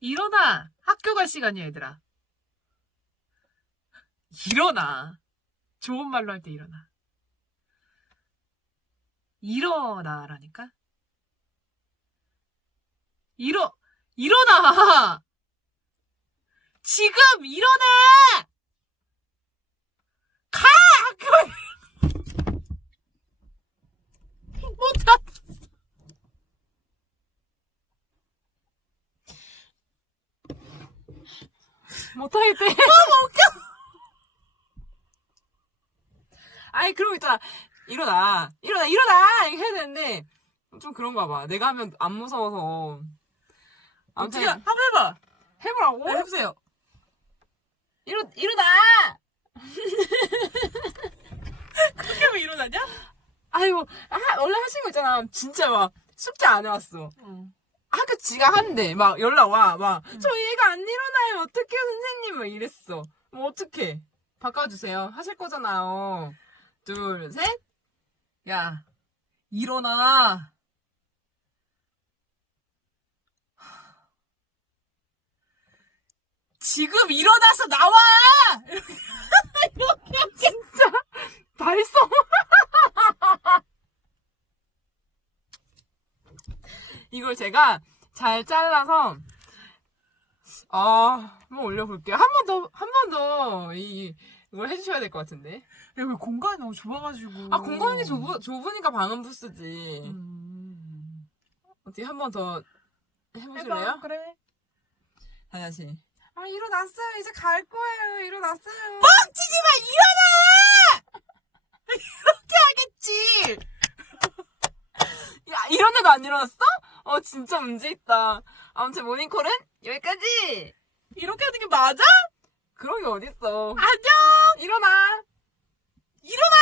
일어나! 학교 갈 시간이야, 얘들아. 일어나. 좋은 말로 할 때 일어나. 일어나라니까? 일어나! 지금 일어나! 가! 학교에! 못하 못하겠대. 너무 웃겨! 아니, 그러고 있잖아. 일어나! 이렇게 해야 되는데, 좀 그런가 봐. 내가 하면 안 무서워서. 아무튼, 한번 해봐. 해보라고? 네, 해보세요. 일어나! 그렇게 하면 일어나냐? 아이고, 원래 하신 거 있잖아. 진짜 막, 숙제 안 해왔어. 학교 지가 한대. 막 연락 와. 막, 저 얘가 안 일어나요. 어떡해요, 선생님. 막 이랬어. 뭐, 어떡해. 바꿔주세요. 하실 거잖아요. 둘, 셋. 야, 일어나. 지금 일어나서 나와! 진짜, 발성. 이걸 제가 잘 잘라서, 한번 올려볼게요. 한 번 더, 이걸 해주셔야 될 것 같은데. 야, 왜 공간이 너무 좁아가지고. 공간이 좁으니까 방음 부스지. 어떻게 한 번 더 해보실래요? 해봐, 그래. 다시. 일어났어요. 이제 갈 거예요. 일어났어요. 뻥치지 마! 일어나! 이렇게 하겠지! 야, 이런데도 안 일어났어? 진짜 문제 있다. 아무튼 모닝콜은 여기까지! 이렇게 하는 게 맞아? 그런 게 어딨어. 안녕! 일어나! 일어나!